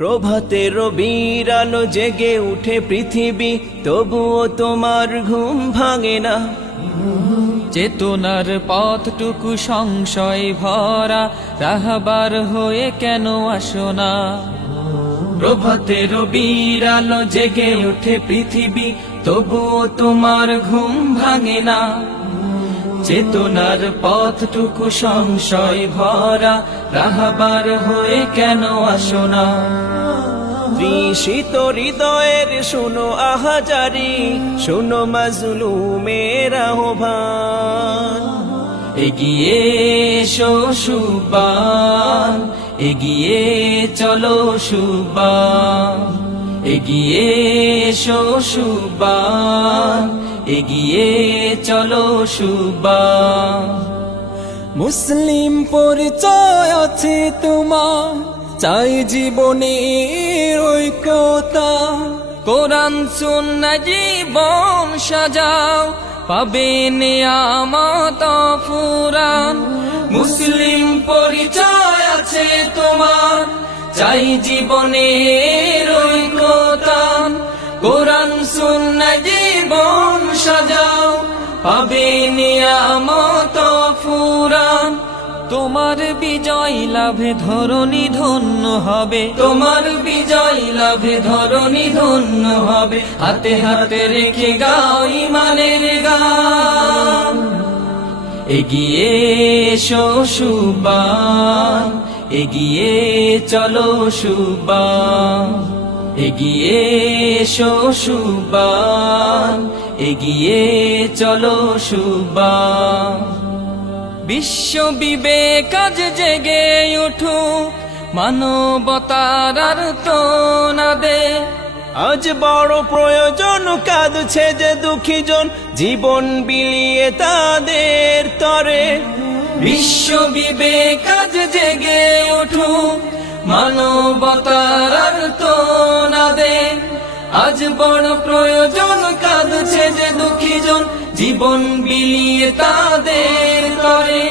প্রভাতে রবির আলো জেগে উঠে পৃথিবী তবুও তোমার ঘুম ভাঙে না। চেতনার পথটুকু সংশয় ভরা রাহবার হয়ে কেন আসো না? প্রভাতে রবির আলো জেগে উঠে পৃথিবী তবুও তোমার ঘুম ভাঙে না। চেতনার পথটুকু সংশয় ভরা, রাহবার হয়ে কেন আসো না? তৃষিত হৃদয়ের শুনো আহাজারি, শুনো মাজলুমের আহ্বান। এগিয়ে এসো এগিয়ে চলো সুবান। এগিয়ে এসো এগিয়ে চলো সুবান। মুসলিম পরিচয় আছে তোমার, চাই জীবনের ঐক্যতা। কোরআন সুন্না জীবন সাজাও, পাবে নিয়ামত ফুরান মুসলিম পরিচয় আছে তোমার চাই জীবনের ঐক্যতান কোরআন সুন্না জীবন সাজাও। পাবে নিয়ামত ফুরান। তোমার বিজয় লাভে ধরণী ধন্য হবে। তোমার বিজয় লাভে ধরণী ধন্য হবে। হাতে হাতে রেখে গাও ইমানের গান। এগিয়ে সুবান। এগিয়ে চলো সুবান এগিয়ে এসো সুবান এগিয়ে চলো সুবান বিশ্ব বিবেক আজ জেগে উঠু মানবতার আর তো না দে। আজ বড় প্রয়োজন কাঁদছে যে দুঃখী জন জীবন বিলিয়ে তাদের তরে। বিশ্ব বিবেক জেগে উঠু মানবতার দে। আজ বড় প্রয়োজন কাঁদছে যে দুঃখী জন, জীবন বিলিয়ে তাদের তরে।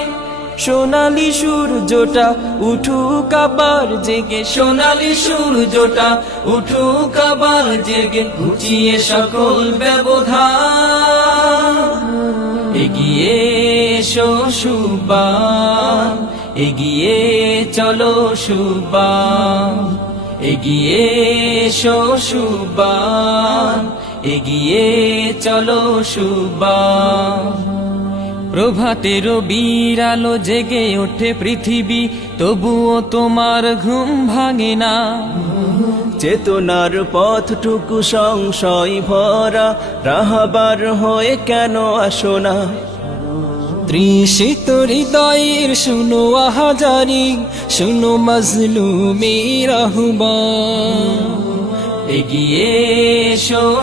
সোনালি সূর্যটা উঠুক আবার জেগে, সোনালি সূর্যটা উঠুক আবার জেগে, ঘুচিয়ে সকল ব্যবধান। এগিয়ে এসো এগিয়ে চলো সুবান, এগিয়ে এসো সুবান, এগিয়ে চলো সুবান। প্রভাতের বিরালো জেগে ওঠে পৃথিবী, তবুও তোমার ঘুম ভাঙে না। চেতনার পথটুকু সংশয় ভরা, রাহাবার হয়ে কেন আসো না? তৃষিত হৃদয়ের শুনো আহাজারি, শুনো মজলুমের এগিয়ে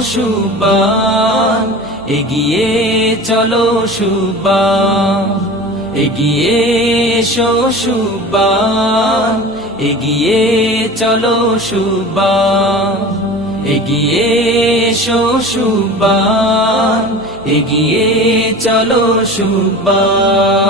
সুবান, এগিয়ে চলো সুবান। এগিয়ে সুবান, এগিয়ে চলো সুবান। এগিয়ে সুবান এগিয়ে চলো সুবান